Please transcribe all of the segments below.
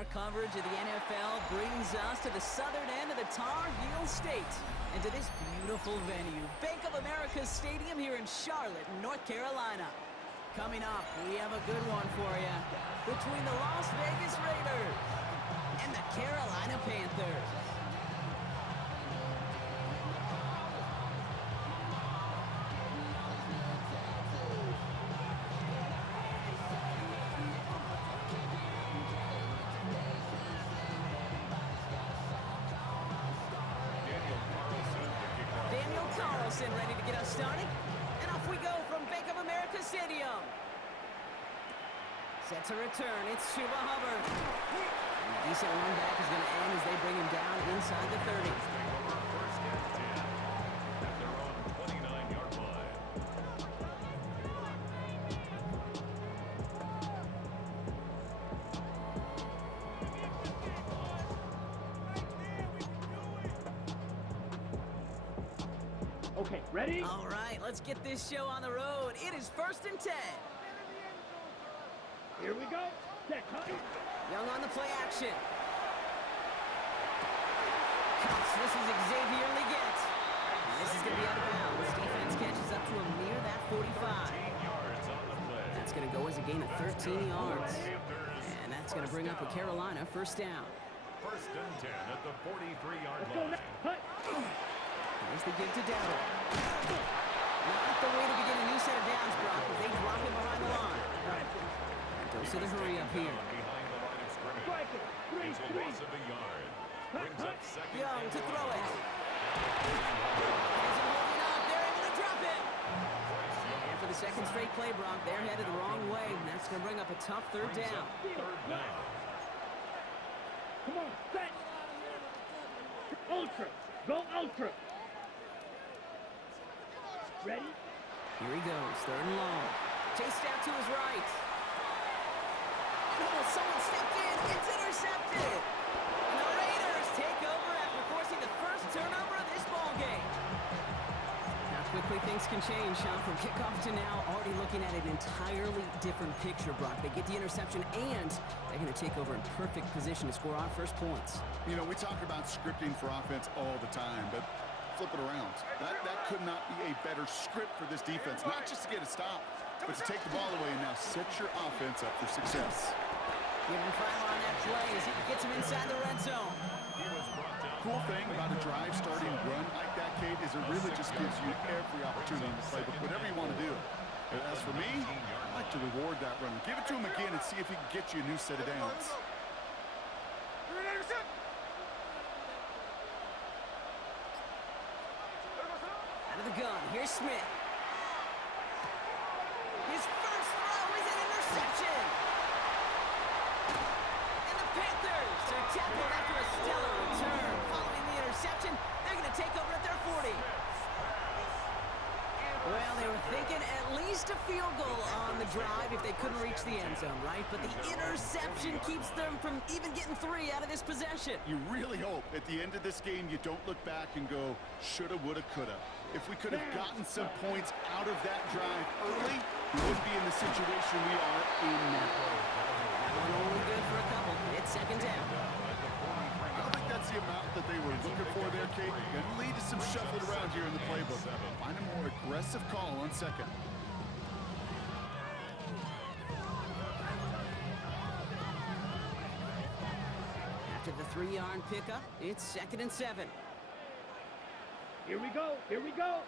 Our coverage of the NFL brings us to the southern end of the Tar Heel State and to this beautiful venue, Bank of America Stadium here in Charlotte, North Carolina. Coming up, we have a good one for you between the Las Vegas Raiders and the Carolina Panthers. Ready to get us started, and off we go from Bank of America Stadium. Set to return, it's Chuba Hubbard. And a decent run back is going to end as they bring him down inside the 30. First and 10 at their own 29-yard line. Okay, ready? All right, let's get this show on the road. It is 1st and 10. Here we go. Set, Young on the play action. Cuts, this is Xavier Leggett. This is going to be out of bounds. Defense catches up to him near that 45. 13 yards on the play. That's going to go as a gain of 13 yards. And that's going to bring up a Carolina first down. First and 10 at the 43-yard line. Here's the give to Dowdle. Not the way to begin a new set of downs, Brock, as they drop him behind the line. Goes to the hurry up here. Behind the line of scrimmage. It's a loss of a yard. Brings up second. Young to throw it. Isn't holding up. They're able to drop it. And for the second straight play, Brock, they're headed the wrong way, and that's going to bring up a tough third down. Third down. Come on, set. Ultra. Go ultra. Ready? Here he goes, 3rd and long. Chased out to his right. Oh, someone stepped in. It's intercepted. And the Raiders take over after forcing the first turnover of this ballgame. How quickly things can change, Sean, from kickoff to now. Already looking at an entirely different picture, Brock. They get the interception, and they're going to take over in perfect position to score our first points. You know, we talk about scripting for offense all the time, but flip it around. That could not be a better script for this defense, not just to get a stop, but to take the ball away and now set your offense up for success. Give him final on that play as he gets him inside the red zone. Cool thing about a drive starting run like that, Kate, is it really just gives you every opportunity to play, but whatever you want to do. As for me, I like to reward that runner. Give it to him again and see if he can get you a new set of downs. Out of the gun, here's Smith. His first throw is an interception. And the Panthers are tackled after a stellar return. Following the interception, they're going to take over at their 40. Well, they were thinking at least a field goal on the drive if they couldn't reach the end zone, right? But the interception keeps them from even getting 3 out of this possession. You really hope at the end of this game you don't look back and go, shoulda, woulda, coulda. If we could have gotten some points out of that drive early, we wouldn't be in the situation we are in now. That one only good for a couple. It's 2nd down. I don't think that's the amount that they were looking for there, Kate. Going to lead to some shuffling around here in the playbook. Find a more aggressive call on 2nd. After the 3-yard pickup, it's 2nd and 7. Here we go. Here we go.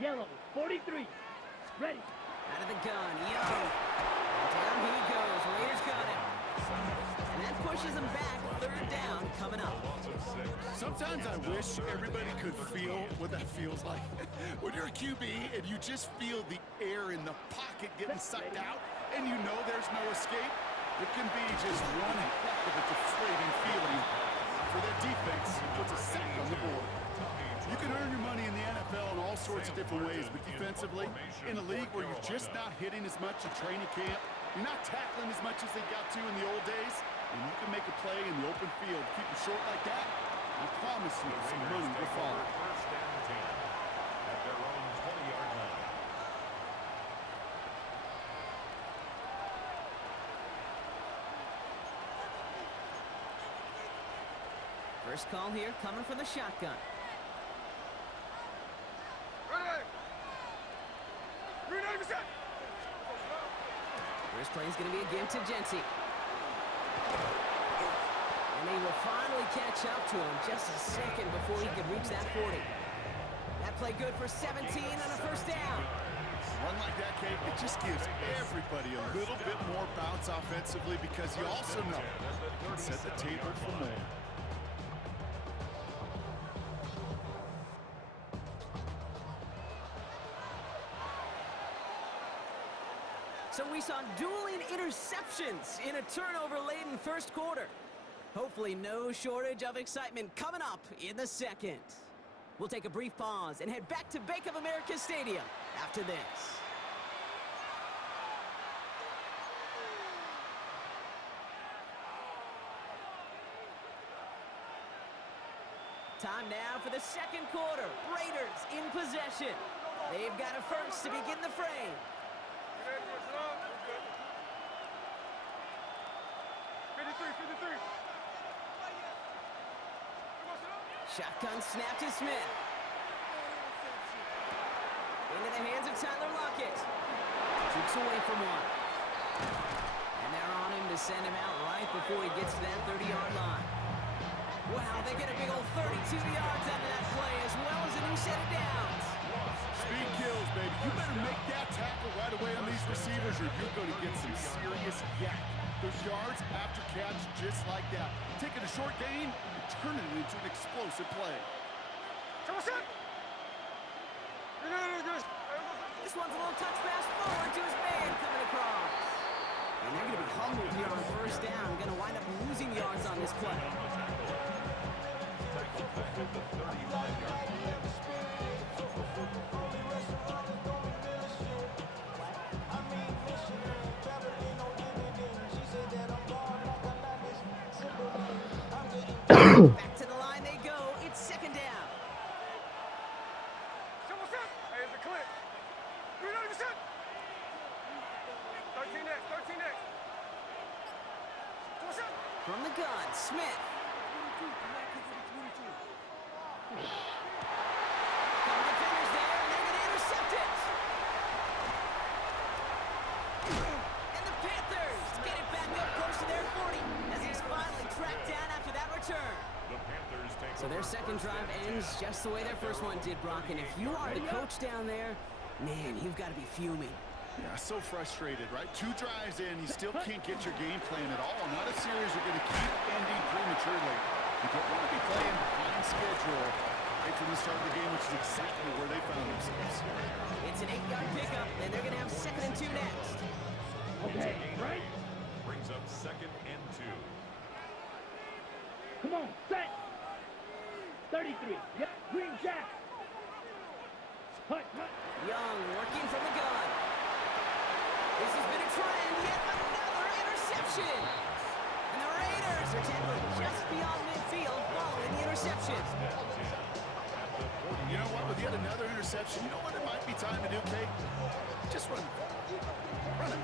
Yellow, 43. Ready. Out of the gun, Young. And down he goes. Raiders got him. And that pushes him back. 3rd down coming up. Sometimes I wish everybody could feel what that feels like. When you're a QB and you just feel the air in the pocket getting sucked out and you know there's no escape, it can be just one heck of a deflating feeling for their defense. Puts a sack on the board. You can earn your money in the NFL in all sorts of different ways, but defensively, in a league where you're just not hitting as much in training camp, you're not tackling as much as they got to in the old days, and you can make a play in the open field, keep it short like that, I promise you some money will follow. First and 10 at their own 20-yard line. First call here coming from the shotgun. First play is going to be a give to Jency. And they will finally catch up to him just a second before he could reach that 40. That play good for 17 on a first down. Run like that, Kate, it just gives everybody a little bit more bounce offensively because you also know you can set the table for more. So we saw dueling interceptions in a turnover-laden first quarter. Hopefully no shortage of excitement coming up in the second. We'll take a brief pause and head back to Bank of America Stadium after this. Time now for the second quarter. Raiders in possession. They've got a first to begin the frame. Shotgun snap to Smith. Into the hands of Tyler Lockett. Shoots away from one. And they're on him to send him out right before he gets to that 30-yard line. Wow, they get a big old 32 yards out of that play as well as a new set of downs. Speed kills, baby. You better make that tackle right away on these receivers or you're going to get some serious yak. Those yards after catch just like that. Taking a short gain and turning it into an explosive play. This one's a little touch pass forward to his man coming across. And they're going to be humbled here on first down. Going to wind up losing yards on this play. Back to the line they go. It's second down. From the gun, Smith. Couple defenders there, and they're going to intercept it. And the Panthers get it back up close to their 40 as he's finally tracked down after that return. So their second drive ends just the way their first one did, Brock. And if you are the coach down there, man, you've got to be fuming. Yeah, so frustrated, right? 2 drives in, you still can't get your game plan at all. Not a series you're going to keep ending prematurely. You don't want to be playing behind schedule right from the start of the game, which is exactly where they found themselves. It's an 8-yard pickup, and they're going to have 2nd and 2 next. Okay, right? Brings up 2nd and 2. Come on, set. 33. Yep, Green Jack. Hut, hut. Young working from the gun. This has been a trend, yet another interception. And the Raiders are tackled just beyond midfield following the interception. You know what? With yet another interception, you know what it might be time to do, Kate? Just run. Run it.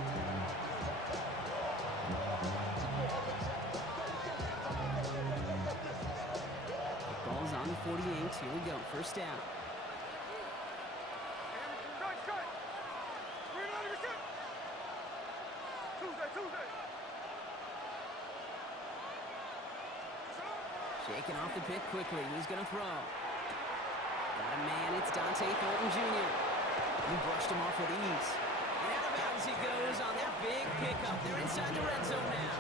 The ball's on the 48. Here we go. First down. Shaking off the pit quickly. He's going to throw. Got a man. It's Dante Thornton Jr. He brushed him off with ease. And out of bounds he goes on that big pickup. They're inside the red zone now.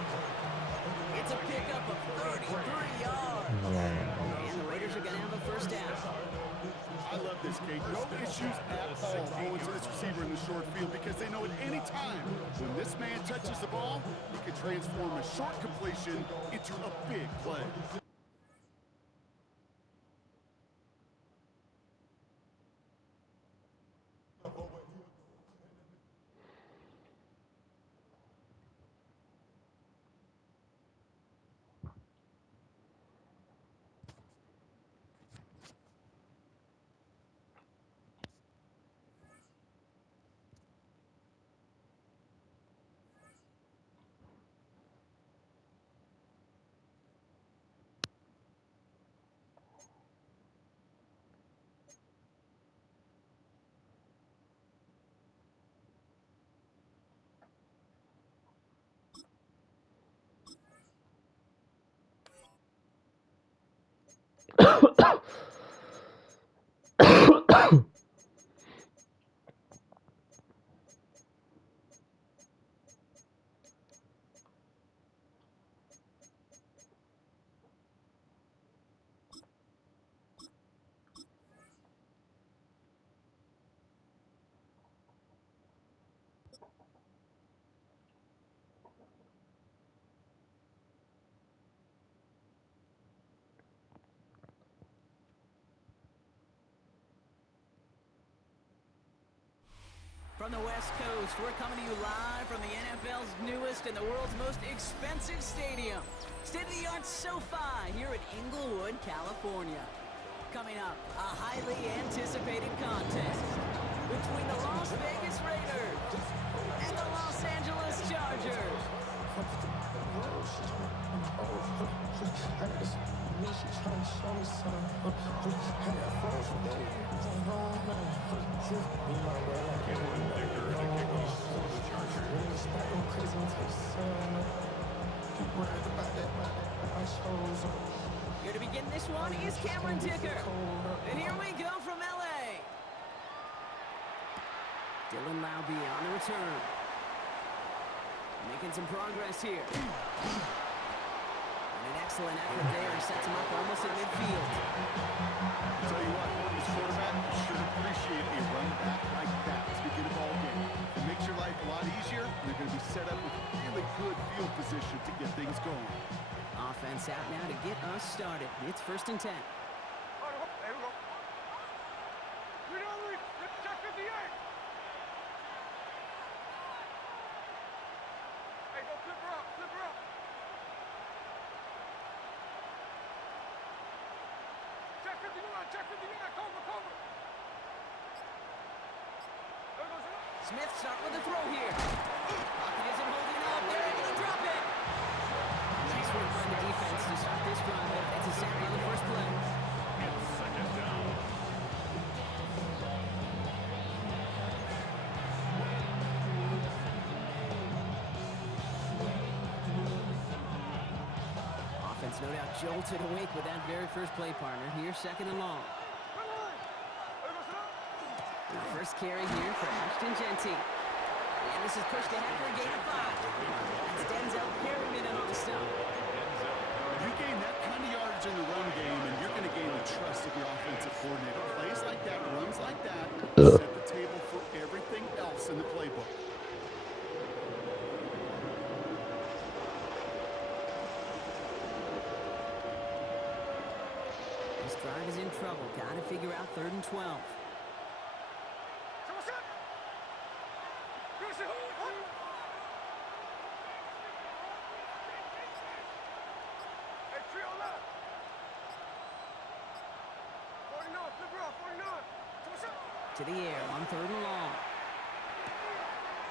It's a pickup of 33 yards. And the Raiders are going to have a first down. I love this, Kate. No issues at all going to this receiver in the short field because they know at any time when this man touches the ball, he can transform a short completion into a big play. from the West Coast. We're coming to you live from the NFL's newest and the world's most expensive stadium, state-of-the-art SoFi here in Inglewood, California. Coming up, a highly anticipated contest between the Las Vegas Raiders and the Los Angeles Chargers. Here to begin this one is Cameron Dicker. And here we go from LA. Dylan Laube on the return. Making some progress here. And an excellent effort there. Sets him up almost at midfield. I'll tell you what, this quarterback should appreciate a run back like that as we get a ball game. It makes your life a lot easier, and they're going to be set up with really good field position to get things going. Offense out now to get us started. It's 1st and 10. There we go. Read on, read. Check 58. Hey, go flip her up, flip her up. Check 59, check 59, cover, cover. There goes it. Smith start with the throw here. Pocket isn't holding up. They're able to drop it. Nice work by the defense to start this drive out. It's a sack on the first play. It's 2nd down. Offense no doubt jolted awake with that very first play partner. Here's 2nd and long. There goes it up. And the first carry here for Ashton Genty. And this is pushed ahead for a gain of 5. That's Denzel Perryman in on the stop. You gain that kind of yardage in the run game, and you're going to gain the trust of your offensive coordinator. Plays like that, runs like that, set the table for everything else in the playbook. This drive is in trouble. Got to figure out 3rd and 12. So what's up? Finish it. Hey, trio left. 49, flip her up, 49. So what's up? To the air on 3rd and long.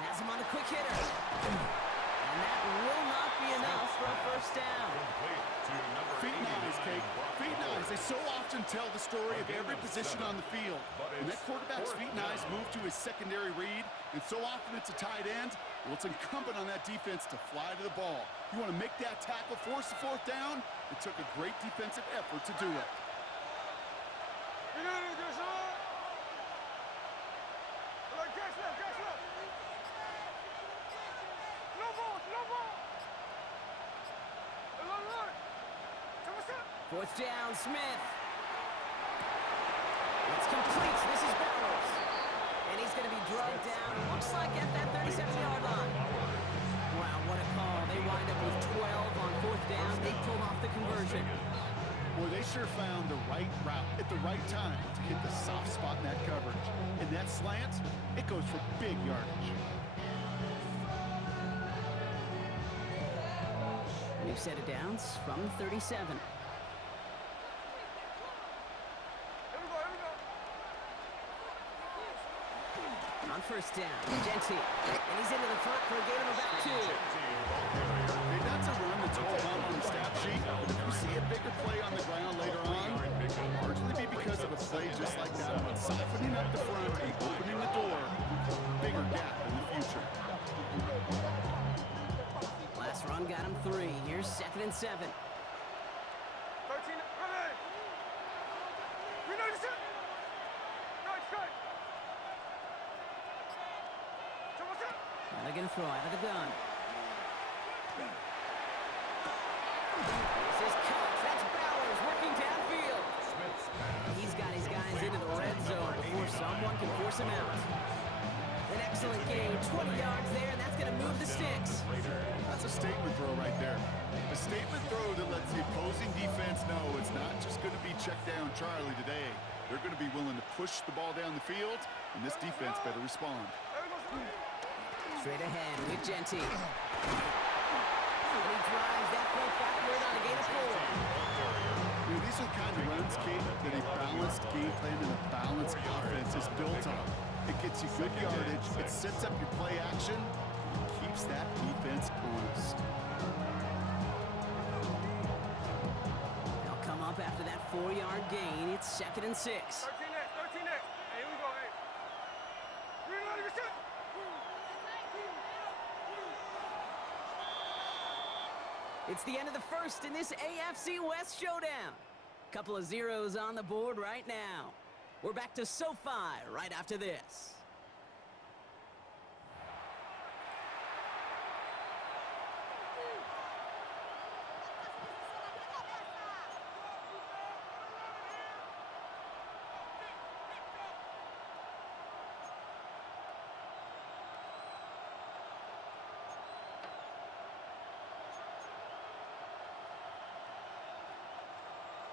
Has him on a quick hitter. And that will not be enough for a 1st down. Complete to number Feet and eyes, 81, Kate. Brock Feet and eyes. Bowers. They so often tell the story of every position on the field. When that quarterback's feet and eyes move to his secondary read, and so often it's a tight end, well, it's incumbent on that defense to fly to the ball. You want to make that tackle, force the 4th down. It took a great defensive effort to do it. You know what it is, huh? Like, gas left, gas left. No ball, no ball. Run. So what's up? 4th down, Smith. It's complete. This is Bowers. And he's going to be drugged down. Looks like at that 37-yard line. Wow, what a call. They wind up with 12 on 4th down. They pull off the conversion. Boy, they sure found the right route at the right time to hit the soft spot in that coverage. And that slant, it goes for big yardage. New set of downs from 37. Here we go. On 1st down, Genty. And he's into the front for a gain of about 2. Hey, that's a run that's all on the stat sheet. But if you see a bigger play on the ground later on, it'll largely be because of a play just like that one, softening up the front and opening the door. Bigger gap in the future. Last run got him 3. Here's 2nd and 7. 13, ready. We know this it. Strike. So what's up? Now they're going to throw out of the gun. This is Cox. That's Bowers working downfield. He's got his guys into the red zone before someone can force him out. An excellent game. 20 yards there, and that's going to move the sticks. That's a statement throw right there. A statement throw that lets the opposing defense know it's not just going to be check down Charlie today. They're going to be willing to push the ball down the field, and this defense better respond. There goes Straight ahead with Genty. And he drives that foot backward on a gain of 4. These are the kind of runs, Kate, that a balanced game plan and a balanced offense is built on. It gets you good yardage, it sets up your play action, and keeps that defense honest. They'll come up after that 4-yard gain. It's 2nd and 6. 13 next, 13 next. Hey, here we go, hey. Reload your shot. It's the end of the first in this AFC West showdown. Couple of zeros on the board right now. We're back to SoFi right after this.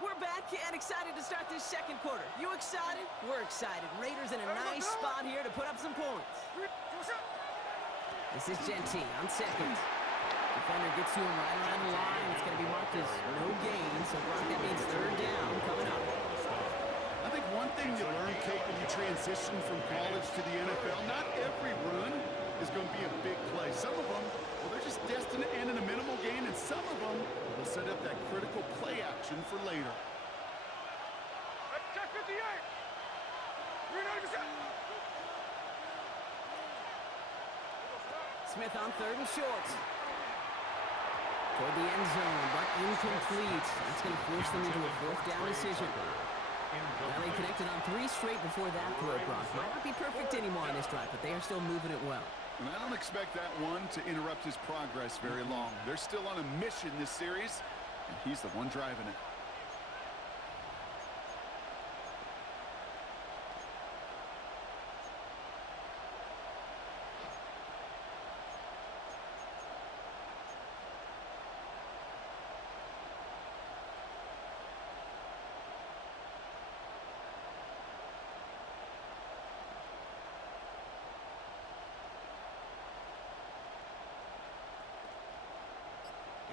We're back and excited to start this second quarter. You excited? We're excited. Raiders in a nice spot here to put up some points. This is Genty on 2nd. Defender gets to him right around the line. It's going to be marked as no gain, so Brock, that means 3rd down coming up. I think one thing you learn, Kate, when you transition from college to the NFL, not every run is going to be a big play. Some of them, well, they're just destined to end in a minimal gain, and some of them will set up that critical play action for later. Check 58. Reload your shot. Smith on 3rd and short. Toward the end zone, but incomplete. That's going to force them into a 4th down decision. Well, they connected on 3 straight before that throw, Brock. Might not be perfect anymore on this drive, but they are still moving it well. And I don't expect that one to interrupt his progress very long. They're still on a mission this series, and he's the one driving it.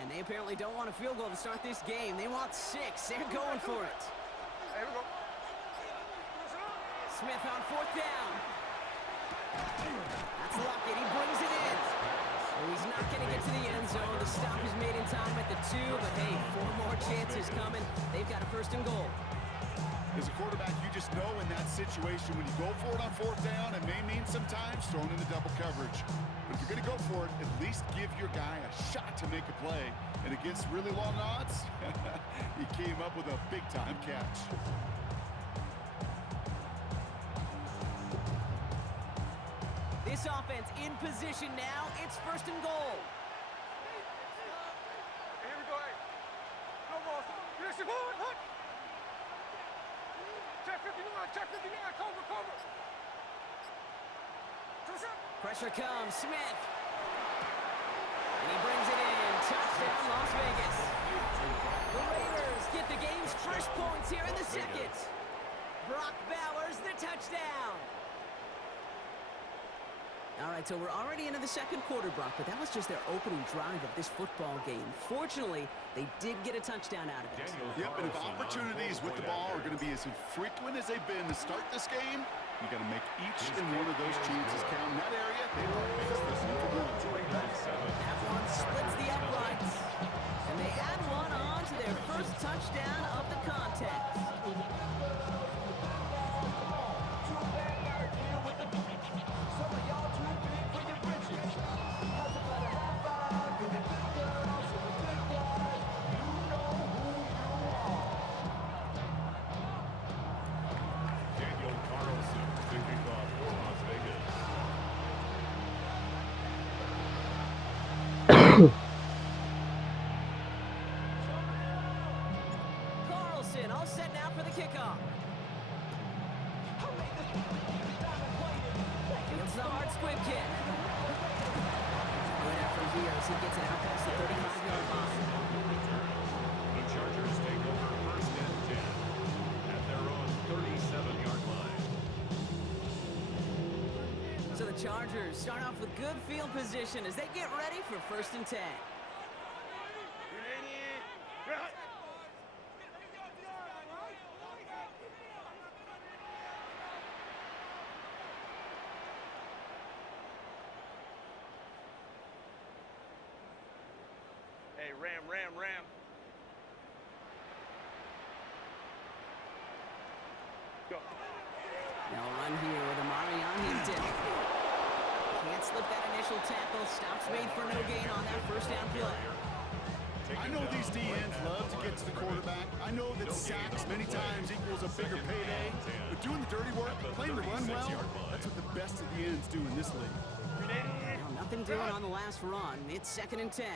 And they apparently don't want a field goal to start this game. They want 6. They're going for it. Here we go. Smith on 4th down. That's Lockett. He brings it in. Oh, he's not going to get to the end zone. The stop is made in time at the 2, but hey, 4 more chances coming. They've got a 1st and goal. As a quarterback, you just know in that situation when you go for it on 4th down, it may mean sometimes throwing in the double coverage. But if you're going to go for it, at least give your guy a shot to make a play. And against really long odds, he came up with a big-time catch. This offense in position now. It's 1st and goal. Here we go, hey. No balls. Here's your ball. Hut. Check 59. Check 59. Cover, cover. Pressure comes. Smith. And he brings it in. Touchdown, Las Vegas. The Raiders get the game's first points here in the 2nd. Brock Bowers, the touchdown. All right, so we're already into the 2nd quarter, Brock, but that was just their opening drive of this football game. Fortunately, they did get a touchdown out of it. Yep, and if opportunities with the ball are going to be as infrequent as they've been to start this game, you got to make each and one of those chances count. In that area, they will make the Super Bowl. That one splits the uprights, and they add one on to their first touchdown of the contest. Carlson all set now for the kickoff. Fields the hard squib kick. Good effort here as he gets it out past the 35-yard line. The Chargers take over 1st and 10 at their own 37-yard line. So the Chargers start off with good field position as they get ready for 1st and 10. Hey, ram. Go. They'll run here with Hampton. Can't slip that initial tackle. Stops made for no gain on that 1st down play. I know these DNs love to get to the quarterback. I know that sacks many times equals a bigger payday. But doing the dirty work, playing the run well, that's what the best of the ends do in this league. Well, nothing doing on the last run. It's 2nd and 10.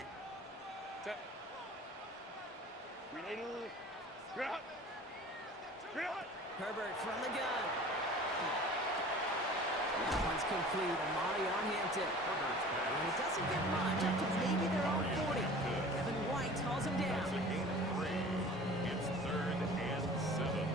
Herbert from the gun. That one's complete. Hampton. And it doesn't get much up to maybe their own 40. Evan White hauls him down. It's 3rd and 7.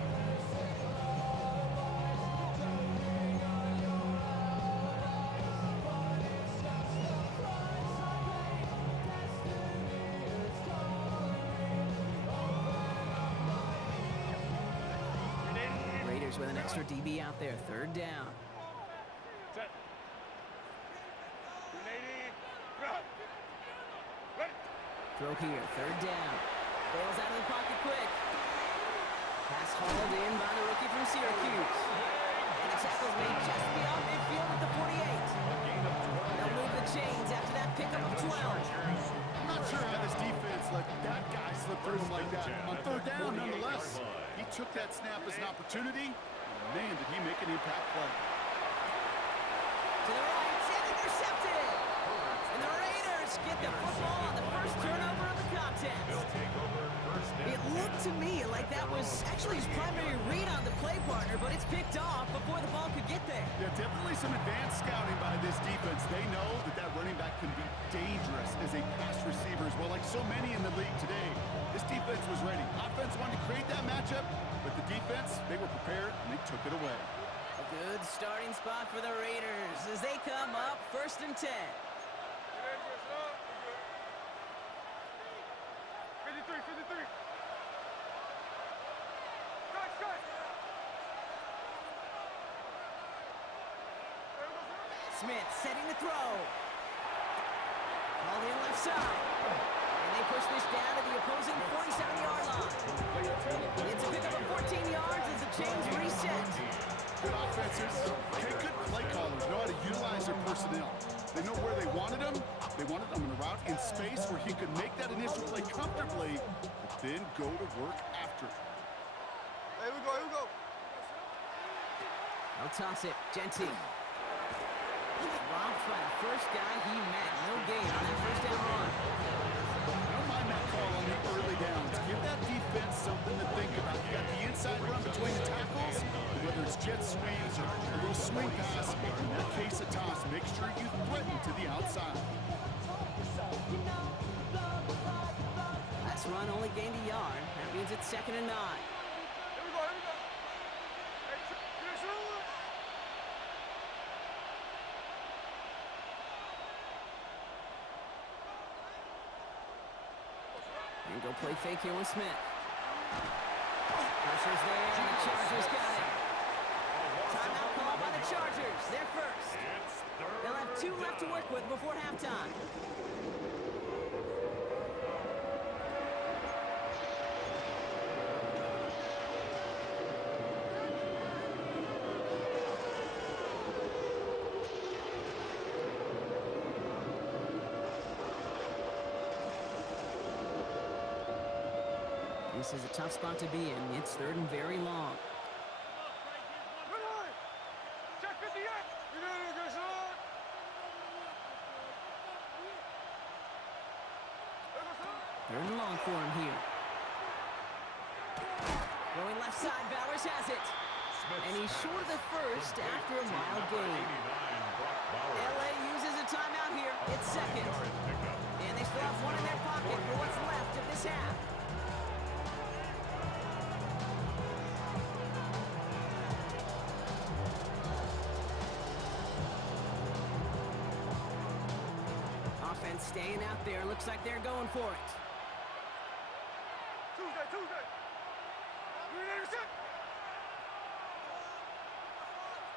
Raiders with an extra DB out there. 3rd down. Throw here, 3rd down. Bails out of the pocket quick. Pass hauled in by the rookie from Syracuse. And the tackle's made just beyond midfield at the 48. They'll move the chains after that pickup of 12. I'm not sure how this defense let that guy slip through him like that. On 3rd down, nonetheless, he took that snap as an opportunity. Man, did he make an impact play. To the right, and intercepted. And the Raiders get the football on the 1st turnover of the contest. It looked to me like that was actually his primary read on the play partner, but it's picked off before the ball could get there. Yeah, definitely some advanced scouting by this defense. They know that that running back can be dangerous as a pass receiver as well, like so many in the league today. This defense was ready. Offense wanted to create that matchup, but the defense, they were prepared, and they took it away. A good starting spot for the Raiders as they come up 1st and 10. 53. Smith setting the throw. Called in left side. And they push this down to the opposing 47-yard line. It's a pickup of 14 yards as the chains reset. Good offenses. Okay, good play callers know how to utilize their personnel. They know where they wanted them. They wanted them in a route in space where he could make that initial play comfortably, but then go to work after. Here we go. They'll toss it. Genty. Robbed by the first guy he met. No gain on that 1st down run. I don't mind that call on the early downs. Give that defense something to think about. You got the inside run between the tackles, whether it's jet sweeps or a little swing pass. In that case, a toss. Make sure you threaten to the outside. Last run only gained a yard. That means it's 2nd and 9. Here we go. And go play fake here with Smith. Pressure's there, and the Chargers got it. Timeout called by the Chargers. They're first. They'll have 2 left to work with before halftime. This is a tough spot to be in. It's 3rd and very long. Check 58. Third and long for him here. Going left side, Bowers has it. And he's short of the 1st after a mild gain. LA uses a timeout here. It's 2nd. And they still have 1 in their pocket for what's left of this half. Defense staying out there. Looks like they're going for it. Tuesday. You ready to set?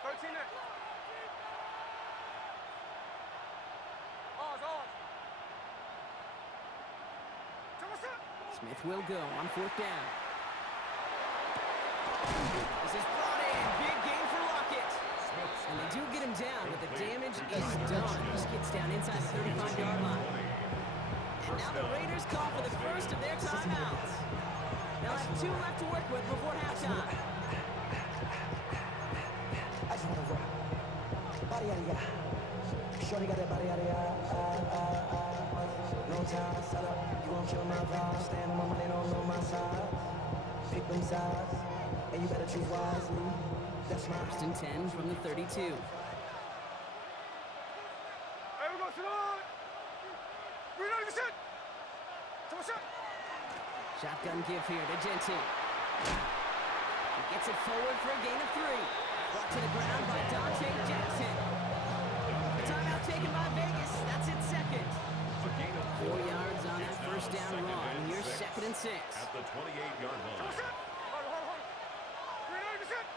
13 next. Ours. Smith will go on 4th down. This is brought in. Big game for Lockett. And they do get him down, but the damage is done. This gets down inside the 35-yard line. And now the Raiders call for the first of their timeouts. They'll have 2 left to work with before halftime. I just wanna rock. Body out of ya. Shorty got that body out of ya. No time, set up. You gon' kill my vibe. Stand on my money, don't know my side. Pick them sides, and you better choose wisely. That's my 1st and 10 from the 32. Hey, we go tonight. We ready to set. Shotgun give here to Genty. He gets it forward for a gain of 3. Brought to the ground by Dante Jackson. The timeout taken by Vegas. That's its 2nd. 4 yards on that 1st down run. Here's 2nd and 6. At the 28-yard line. Hold. We ready to set.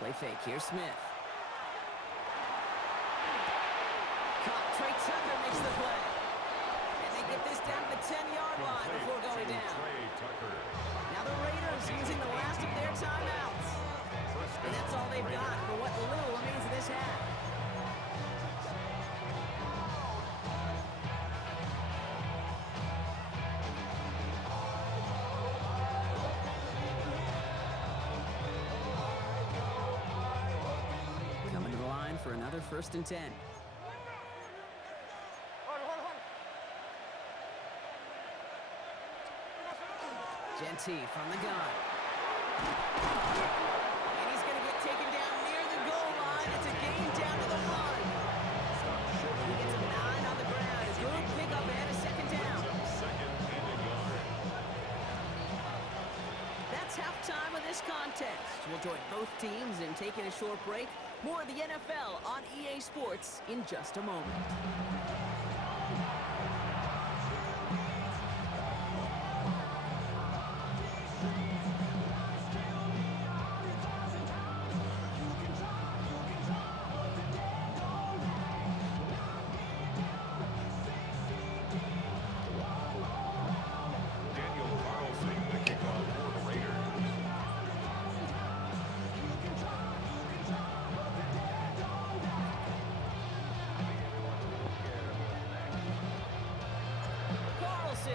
Play fake. Here's Smith. Caught. Trey Tucker makes the play. And they get this down to the 10-yard line before going down. Now the Raiders using the last of their timeouts. And that's all they've got for what little remains of this half. Coming to the line for another 1st and 10. Genty from the gun. And he's going to get taken down near the goal line. It's a gain down to the 1. He gets a 9 on the ground. A good pickup and a 2nd down. That's halftime of this contest. We'll join both teams in taking a short break. More of the NFL on EA Sports in just a moment.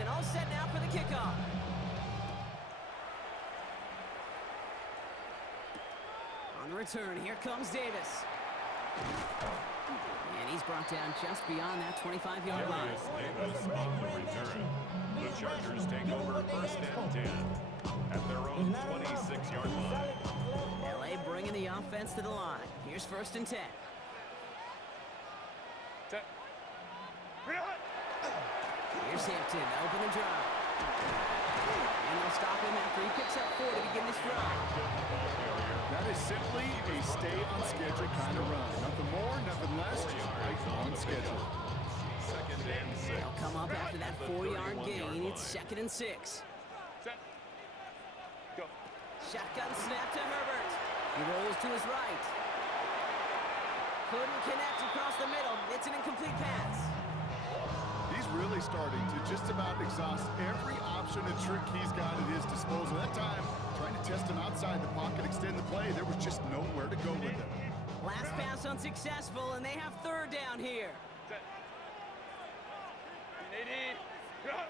All set now for the kickoff. On the return, here comes Davis. And he's brought down just beyond that 25-yard line. Davis on the return. The Chargers take over 1st and 10 at their own 26-yard line. LA bringing the offense to the line. Here's 1st and 10. Here's Hampton, open the drive. And they'll stop him after he picks up 4 to begin this drive. That is simply a stay on schedule kind of run. Nothing more, nothing less, just right on schedule. 2nd and 6. They'll come up after that 4-yard gain. It's 2nd and 6. Set. Go. Shotgun snap to Herbert. He rolls to his right. Couldn't connect across the middle. It's an incomplete pass. He's really starting to just about exhaust every option and trick he's got at his disposal. That time, trying to test him outside the pocket, extend the play, there was just nowhere to go with him. Last pass unsuccessful, and they have 3rd down here. Set. They'll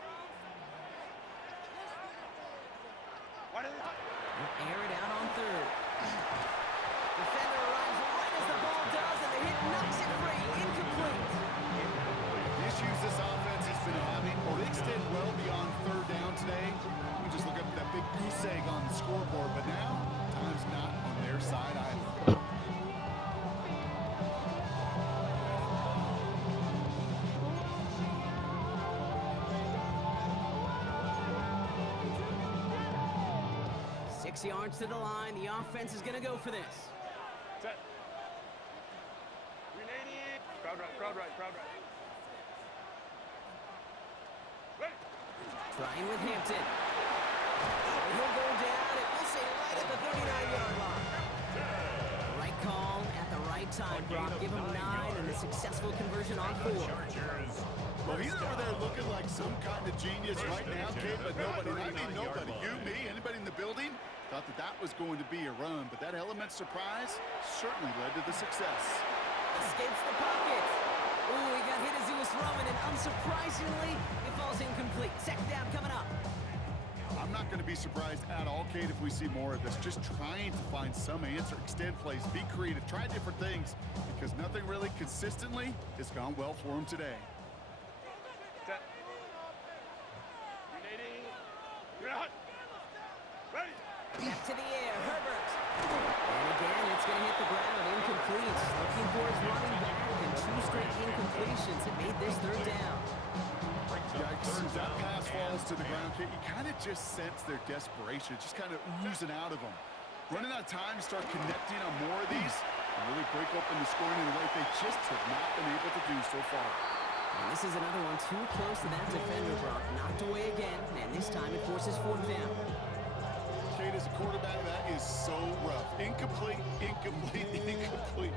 air it out on 3rd. Defender arrives right as the ball does, and the hit knocks it free. Incomplete. The issues this offense has been having, they extend well beyond 3rd down today. We just look up at that big goose egg on the scoreboard, but now, time's not on their side either. Yards to the line. The offense is going to go for this. Set. Crowd right, crowd right, crowd right. Ready. Trying with Hampton. He'll go down, and we'll say right at the 39-yard line. Right call at the right time, Brock. Give him 9 and a successful conversion on 4. Well, he's over there looking like some kind of genius right now, kid, but nobody, I mean nobody, you, me, anybody in the building, thought that that was going to be a run, but that element surprise certainly led to the success. Escapes the pocket. Ooh, he got hit as he was throwing, and unsurprisingly, it falls incomplete. Second down coming up. I'm not going to be surprised at all, Kate, if we see more of this. Just trying to find some answer, extend plays, be creative, try different things, because nothing really consistently has gone well for him today. Set. 380. You're out. Ready. Back to the air, Herbert. And again, it's going to hit the ground, incomplete. Looking for his running back, and 2 straight incompletions. It made this third down. Yikes, as that pass falls to the ground, Kate, you kind of just sense their desperation, just kind of oozing out of them. Running out of time to start connecting on more of these and really break open the scoring in a way they just have not been able to do so far. And this is another one too close to that defender, Brock. Knocked away again, and this time it forces 4th down. Kate, as a quarterback, that is so rough. Incomplete, incomplete, incomplete.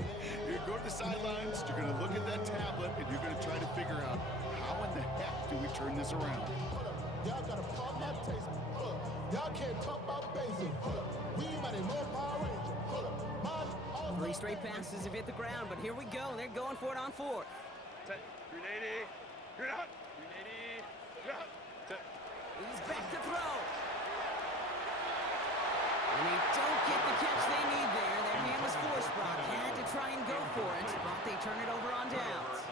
You're going to the sidelines, you're going to look at that tablet, and you're going to try to figure out how in the heck do we turn this around? Y'all got to pump my taste. Y'all can't talk about basic. We might know Power Ranger. 3 straight passes have hit the ground, but here we go. They're going for it on 4th. Set. 380. You're out. 380. You're out. Set. He's back to throw. And they don't get the catch they need there. Their hand was forced, Brock. Had to try and go for it, but they turn it over on downs.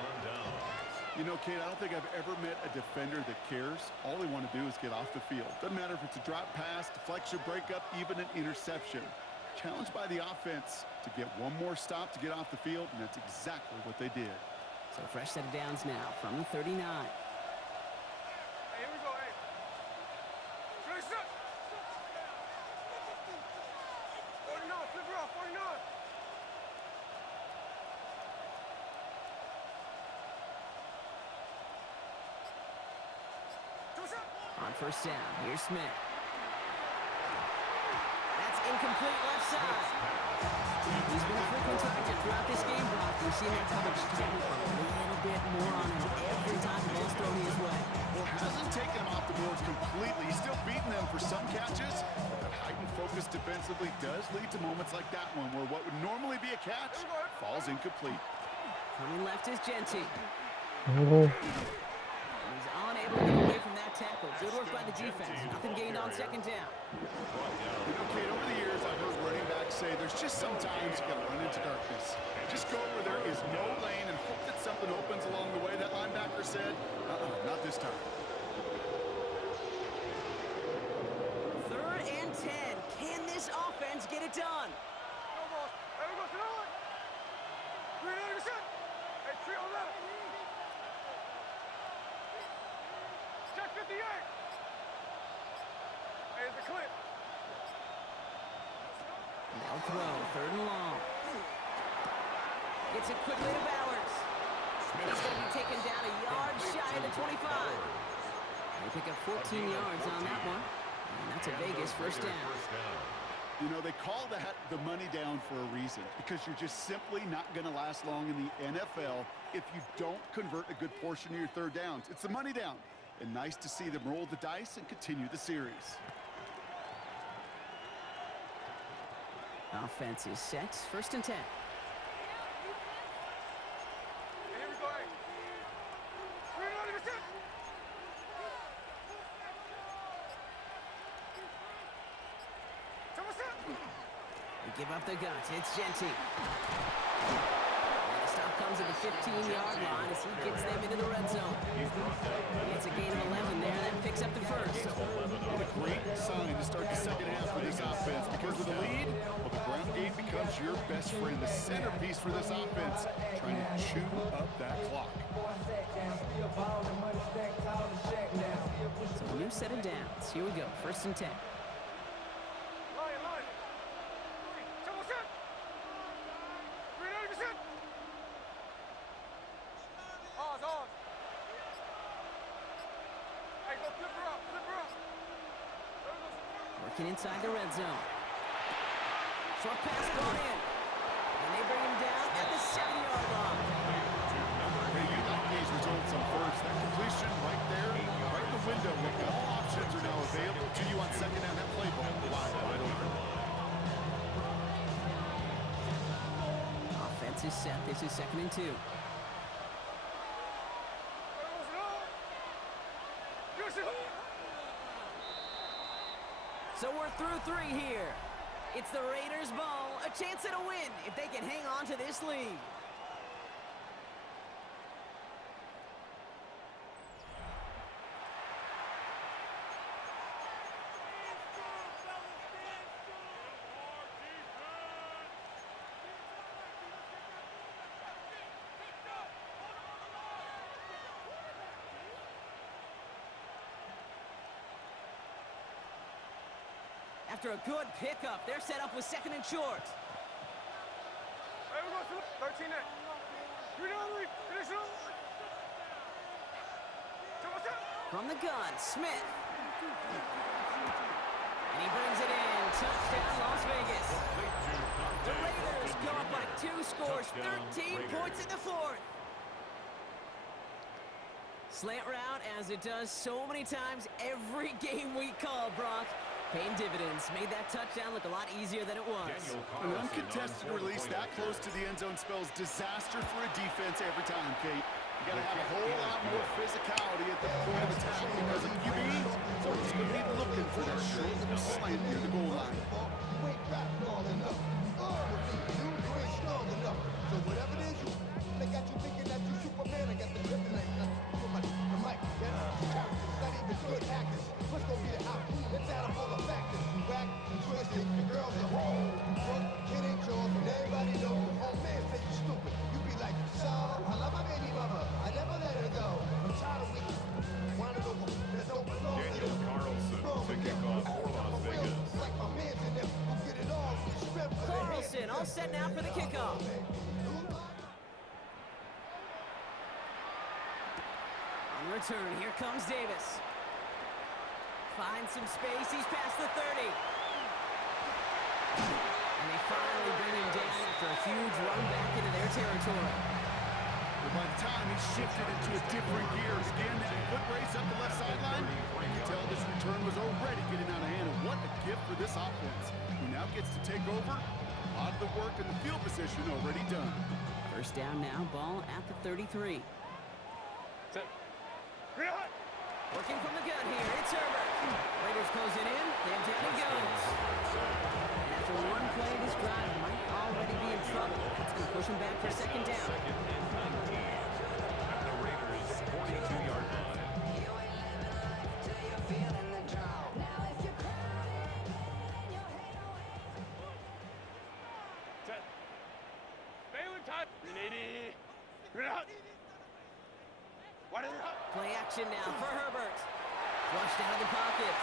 You know, Kate, I don't think I've ever met a defender that cares. All they want to do is get off the field. Doesn't matter if it's a drop pass, deflection, breakup, even an interception. Challenged by the offense to get one more stop to get off the field, and that's exactly what they did. So fresh set of downs now from the 39. Hey, here we go, hey. Ready, set. 49, flip her off, 49. On 1st down, here's Smith. That's incomplete left side. He's been a frequent target throughout this game, Brock. We've seen that coverage tighten up a little bit more on him every time the ball's thrown his way. Well, hasn't taken him off the board completely. He's still beating them for some catches. But that heightened focus defensively does lead to moments like that one, where what would normally be a catch falls incomplete. Coming left is Genty. He's unable to get away from that tackle. Good work by the defense. Nothing gained on 2nd down. You know, Kate, over the years, I've heard running backs say there's just sometimes you got to run into darkness. Just go where there is no lane and hope that something opens along the way. That linebacker said, not this time. 3rd and 10. Can this offense get it done? Go, boss. Hey, we go to the line. 380%. Hey, 3 on left. Check 58. Hey, it's a clip. Now throw, 3rd and long. Gets it quickly to Bowers. He's going to be taken down a yard shy of the 25. They pick up 14 yards on that one. And that's a Vegas 1st down. You know, they call that the money down for a reason, because you're just simply not going to last long in the NFL if you don't convert a good portion of your 3rd downs. It's the money down. And nice to see them roll the dice and continue the series. Offense is set. 1st and 10. Hey, here we go, hey. 390%. They give up the guts. It's Genty. And the stop comes at the 15-yard line as he gets them into the red zone. It's a gain of 11 there. That picks up the 1st. What a great sign to start the 2nd half for this offense, because with a lead, well, the ground game becomes your best friend, the centerpiece for this offense, trying to chew up that clock. So a new set of downs. Here we go. 1st and 10. Line. 390%. flip her up, flip her up. There we go. Working inside the red zone. Short pass gone in. And they bring him down at the 7-yard line. Hey, you like these results on first. That completion right there, right in the window. Look, all options are now available to you on second down. That playbook wide open. Offense is set. This is 2nd and 2. There goes it all. Yes, it is. So we're through 3 here. It's the Raiders' ball, a chance at a win if they can hang on to this lead. After a good pickup, they're set up with 2nd and short. There we go. 13 in. You're down, Lee. Finish it up. From the gun, Smith. And he brings it in. Touchdown, Las Vegas. The Raiders go up by 2 scores, 13 points in the 4th. Slant route, as it does so many times every game we call, Brock. Paying dividends. Made that touchdown look a lot easier than it was. An uncontested release that close to the end zone spells disaster for a defense every time, Kate. You got to have a whole lot more physicality at the point of attack because of QB. So he's going to be looking for that short little slant near the goal line. You ain't back long enough. You ain't strong enough. So whatever it is, they got you thinking that you Superman. I got the kryptonite. The mic. Characters, not even good actors. What's gonna be the outcome? Let's add up all the factors. You whack, you twisted, the girls are wrong. You broke, kid ain't yours, and everybody knows. Oh man, say you stupid. You be like, so, I love my baby mother. I never let her go. I'm tired of weak. Wanna know there's no belong. Daniel Carlson to kick off for Las Vegas. Like my man's in them who get it all. Carlson all set now for the kickoff. On return, here comes Davis. Finds some space, he's past the 30. And they finally bring him down after a huge run back into their territory. Well, by the time he shifted into a different gear, began that foot race up the left sideline, you can tell this return was already getting out of hand. And what a gift for this offense, who now gets to take over. A lot of the work in the field position already done. First down now, ball at the 33. Set. Green hot. Working from the gun here, it's Herbert. Raiders close it in, then down he goes. And after one play, this drive might already be in trouble. That's going to push him back for 2nd down. 2nd and 19 at the Raiders' 42-yard line. Set. Bailey time. 380. Green hot. Why did it hot? Play action now for Herbert. Flushed out of the pocket.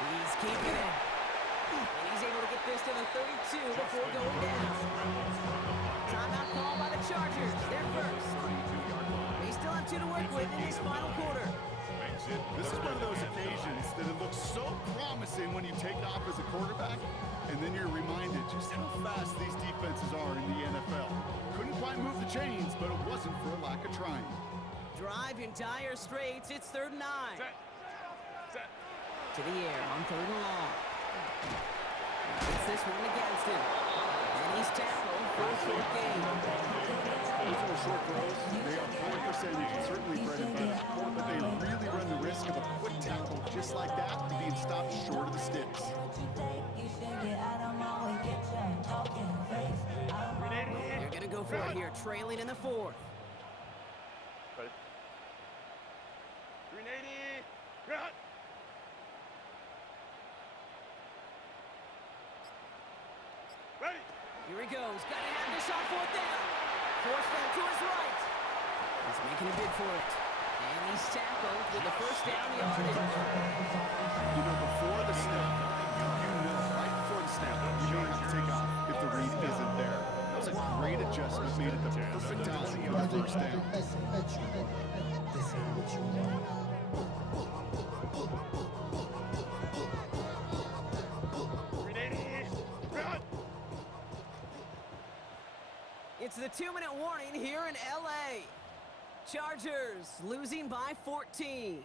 He's keeping it. And he's able to get this to the 32 before going down. Timeout call by the Chargers. They're first. They still have 2 to work with in this final quarter. This is one of those occasions that it looks so promising when you take off as a quarterback, and then you're reminded just how fast these defenses are in the NFL. Couldn't quite move the chains, but it wasn't for a lack of trying. Drive in dire straits. It's 3rd and 9. Set. Set. To the air on 3rd and long. Gets this one against him. And he's tackled for a short gain. Those are short throws. They are poor percentage and certainly bread and butter. But they really run the risk of a quick tackle just like that to being stopped short of the sticks. They're going to go for it here, trailing in the 4th. Ready. 380. Green hot. Ready. Here he goes. Got to have this on 4th down. Forced down to his right. He's making a bid for it. And he's tackled with the first down yardage. You know, before the snap, right before the snap, you know how to take off if the read isn't there. That was a great adjustment made at the perfect time for the first down. It's the 2-minute warning here in LA. Chargers losing by 14.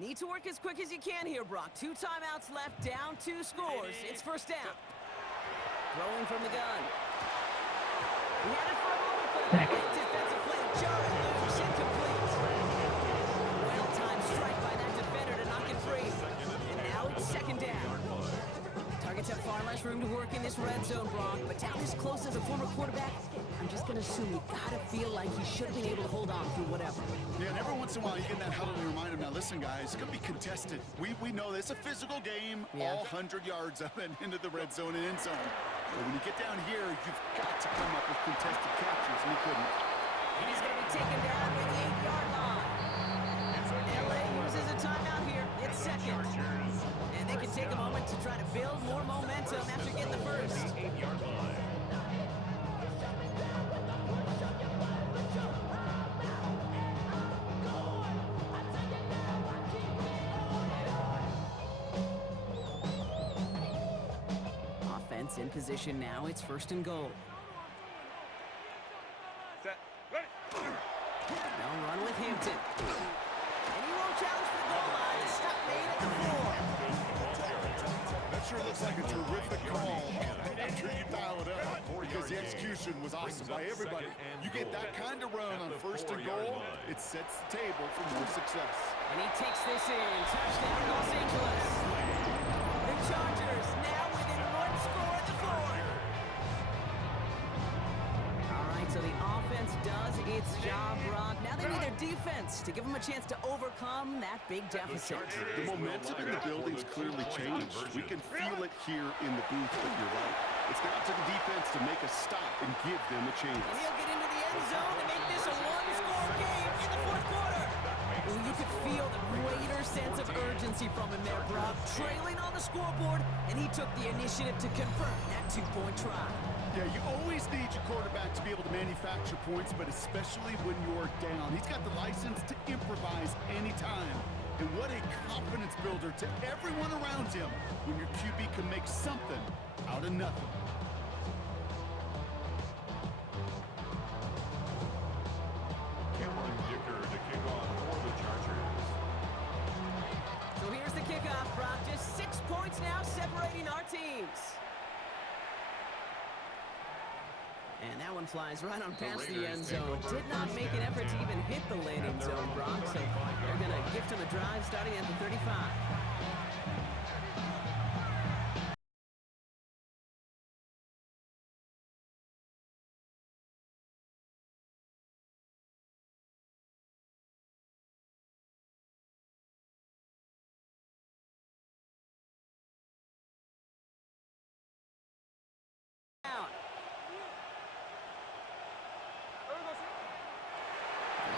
Need to work as quick as you can here, Brock. 2 timeouts left, down 2 scores. It's first down. Throwing from the gun. He had it for a moment, but a great defensive play to jar it loose, incomplete. Well-timed strike by that defender to knock it free. And now it's second down. Targets have far less room to work in this red zone, Brock, but down this close as a former quarterback, I'm just going to assume you got to feel like he should have been able to hold on through whatever. Yeah, and every once in a while you get in that huddle and you remind him, now listen, guys, it's going to be contested. We know this. It's a physical game, all 100 yards up and into the red zone and end zone. But when you get down here, you've got to come up with contested captures, and he couldn't. And he's going to be taken down near the 8-yard line. LA uses a timeout here. It's second. And they can take a moment to try to build more momentum after getting the first. Offense in position now. It's first and goal. Set. Ready. They'll run with Hampton. And he won't challenge for the goal line. The stop made at the 4. That sure looks like a terrific call after you dial it up, because the execution was awesome by everybody. You get that kind of run on first and goal, it sets the table for more success. And he takes this in. Touchdown, Los Angeles. The Chargers now within 1 score at the 4th. All right, so the offense does its job, Brock. Now they need their defense to give them a chance to overcome that big deficit. The momentum in the building's clearly changed. We can feel it here in the booth, but you're right. It's down to the defense to make a stop and give them a chance. And he'll get into the end zone to make this a 1-score game in the 4th quarter. Ooh, you could feel the greater sense of urgency from him there, Brock. Trailing on the scoreboard, and he took the initiative to convert that 2-point try. Yeah, you always need your quarterback to be able to manufacture points, but especially when you're down. He's got the license to improvise anytime. And what a confidence builder to everyone around him when your QB can make something out of nothing. To kick off for the Chargers. So here's the kickoff, Brock. Just 6 points now separating our teams. And that one flies right on past the end zone. Did not make an effort to even hit the landing zone, Brock. So they're going to gift him a drive starting at the 35.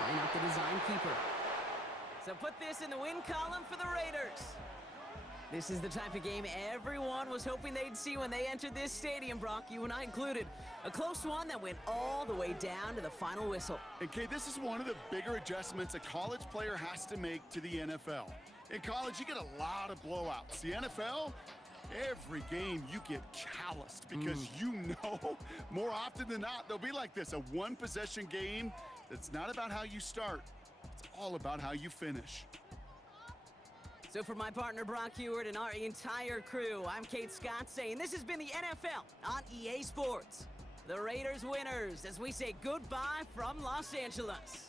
Line up the design keeper. So put this in the win column for the Raiders. This is the type of game everyone was hoping they'd see when they entered this stadium, Brock, you and I included. A close one that went all the way down to the final whistle. And Kay, this is one of the bigger adjustments a college player has to make to the NFL. In college, you get a lot of blowouts. The NFL, every game you get calloused because you know more often than not they'll be like this, a one-possession game that's not about how you start. It's all about how you finish. So for my partner Brock Heward and our entire crew, I'm Kate Scott saying this has been the NFL on EA Sports. The Raiders winners as we say goodbye from Los Angeles.